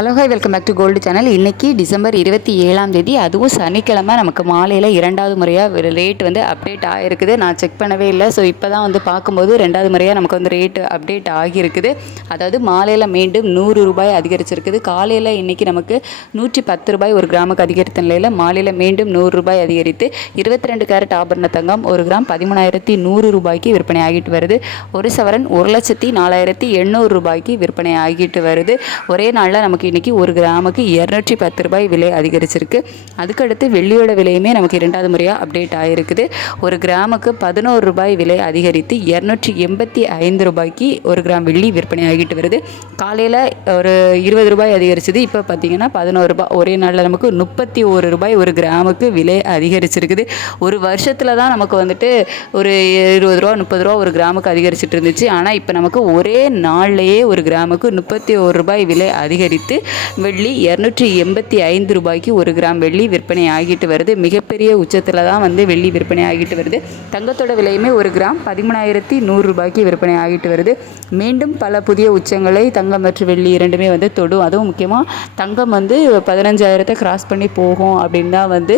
Hello hi welcome back to gold channel. இன்றைக்கி December 27ஆம் தேதி, அதுவும் சனிக்கிழமை நமக்கு மாலையில் 2வது முறையாக ரேட் வந்து அப்டேட் ஆகிருக்குது. நான் செக் பண்ணவே இல்லை. ஸோ இப்போ தான் வந்து பார்க்கும்போது 2வது முறையாக நமக்கு வந்து ரேட்டு அப்டேட் ஆகியிருக்குது. அதாவது மாலையில் மீண்டும் 100 ரூபாய் அதிகரிச்சிருக்குது. காலையில் இன்றைக்கி நமக்கு 110 ரூபாய் ஒரு கிராமுக்கு அதிகரித்த நிலையில் மாலையில் மீண்டும் 100 ரூபாய் அதிகரித்து 22 கேரட் ஆபரண தங்கம் 1 கிராம் 13,100 ரூபாய்க்கு விற்பனை ஆகிட்டு வருது. ஒரு சவரன் 1,04,800 ரூபாய்க்கு விற்பனை ஆகிட்டு வருது. ஒரே நாளில் நமக்கு இன்றைக்கி ஒரு கிராமுக்கு 210 ரூபாய் விலை அதிகரிச்சிருக்கு. அதுக்கடுத்து வெள்ளியோட விலையுமே நமக்கு 2வது முறையாக அப்டேட் ஆகிருக்குது. ஒரு கிராமுக்கு 11 ரூபாய் விலை அதிகரித்து 285 ரூபாய்க்கு ஒரு கிராம் வெள்ளி விற்பனை ஆகிட்டு வருது. காலையில் ஒரு 20 ரூபாய் அதிகரிச்சது. இப்போ பார்த்திங்கன்னா 11 ரூபாய். ஒரே நாளில் நமக்கு 31 ரூபாய் ஒரு கிராமுக்கு விலை அதிகரிச்சிருக்குது. ஒரு வருஷத்தில் தான் நமக்கு வந்துட்டு ஒரு 20 ரூபா 30 ரூபா ஒரு கிராமுக்கு அதிகரிச்சிட்டு இருந்துச்சு. ஆனால் இப்போ நமக்கு ஒரே நாள்லேயே ஒரு கிராமுக்கு 31 ரூபாய் விலை அதிகரித்து வெள்ளி 285 ரூபாய்க்கு ஒரு கிராம் வெள்ளி விற்பனை ஆகிட்டு வருது. மிகப்பெரிய உச்சத்தில் தான் வந்து வெள்ளி விற்பனை ஆகிட்டு வருது. தங்கத்தோட விலையுமே ஒரு கிராம் 13,100 ரூபாய்க்கு விற்பனை ஆகிட்டு வருது. மீண்டும் பல புதிய உச்சங்களை தங்கம் மற்றும் வெள்ளி இரண்டுமே வந்து தொடும். அதுவும் முக்கியமாக தங்கம் வந்து 15,000 கிராஸ் பண்ணி போகும் அப்படின்னு தான் வந்து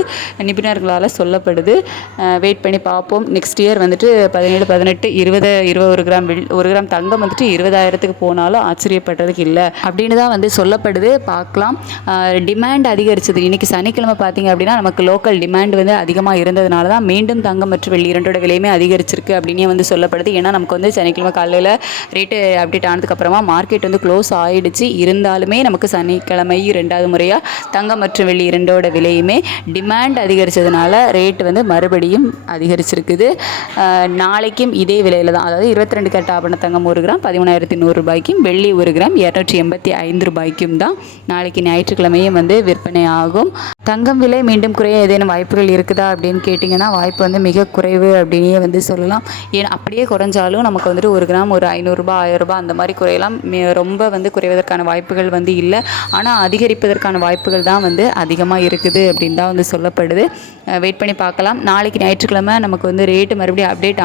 நிபுணர்களால் சொல்லப்படுது. வெயிட் பண்ணி பார்ப்போம். நெக்ஸ்ட் இயர் வந்துட்டு 17, 18, 20 ஒரு கிராம் ஒரு கிராம் தங்கம் வந்துட்டு 20,000 போனாலும் ஆச்சரியப்படுறதுக்கு இல்லை அப்படின்னு தான் வந்து சொல்லப்படுது. பார்க்கலாம். டிமாண்ட் அதிகரிச்சது. இன்றைக்கி சனிக்கிழமை பார்த்திங்க அப்படின்னா நமக்கு லோக்கல் டிமாண்ட் வந்து அதிகமாக இருந்ததுனால தான் மீண்டும் தங்கம் மற்றும் வெள்ளி இரண்டோட விலையுமே அதிகரிச்சிருக்கு அப்படின்னே வந்து சொல்லப்படுது. ஏன்னா நமக்கு வந்து சனிக்கிழமை காலையில் ரேட்டு அப்டேட் ஆனதுக்கப்புறமா மார்க்கெட் வந்து க்ளோஸ் ஆகிடுச்சு. இருந்தாலுமே நமக்கு சனிக்கிழமை 2வது முறையாக தங்கம் மற்றும் வெள்ளி இரண்டோட விலையுமே டிமாண்ட் அதிகரித்ததுனால ரேட்டு வந்து மறுபடியும் அதிகரிச்சிருக்குது. நாளைக்கும் இதே விலையில் தான், அதாவது 22 கேரட் ஆபரண தங்கம் 1 கிராம் 13,100 ரூபாய்க்கும் வெள்ளி 1 கிராம் 285 ரூபாய்க்கும் தான் நாளைக்கு ஞாயிற்றுக்கிழமையும் வந்து விற்பனை ஆகும். தங்கம் விலை மீண்டும் குறைய ஏதேனும் வாய்ப்புகள் இருக்குதா அப்படின்னு கேட்டிங்கன்னா வாய்ப்பு வந்து மிக குறைவு அப்படின்னே வந்து சொல்லலாம். ஏன் அப்படியே குறைஞ்சாலும் நமக்கு வந்துட்டு 1 கிராம் ஒரு 500 ரூபாய் 1000 ரூபாய் அந்த மாதிரி குறையலாம். ரொம்ப வந்து குறைவதற்கான வாய்ப்புகள் வந்து இல்லை. ஆனால் அதிகரிப்பதற்கான வாய்ப்புகள் தான் வந்து அதிகமாக இருக்குது அப்படின்னு தான் வந்து சொல்லப்படுது. வெயிட் பண்ணி பார்க்கலாம். நாளைக்கு ஞாயிற்றுக்கிழமை நமக்கு வந்து ரேட்டு மறுபடியும் அப்டேட்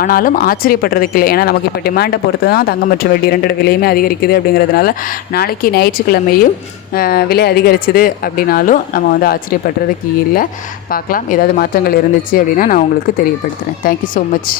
ஆனாலும் ஆச்சரியப்படுறதுக்கு இல்லை. ஏன்னா நமக்கு இப்போ டிமாண்டை பொறுத்து தான் தங்கம் மற்றும் வெள்ளி இரண்டோட விலையுமே அதிகரிக்குது அப்படிங்கிறதுனால நாளைக்கு ஞாயிற்றுக்கிழமையும் விலை அதிகரிச்சது அப்படின்னாலும் நம்ம வந்து ஆச்சரியப்படுறதுக்கு இல்லை. பார்க்கலாம். ஏதாவது மாற்றங்கள் இருந்துச்சு அப்படின்னா நான் உங்களுக்கு தெரியப்படுத்துகிறேன். Thank you so much.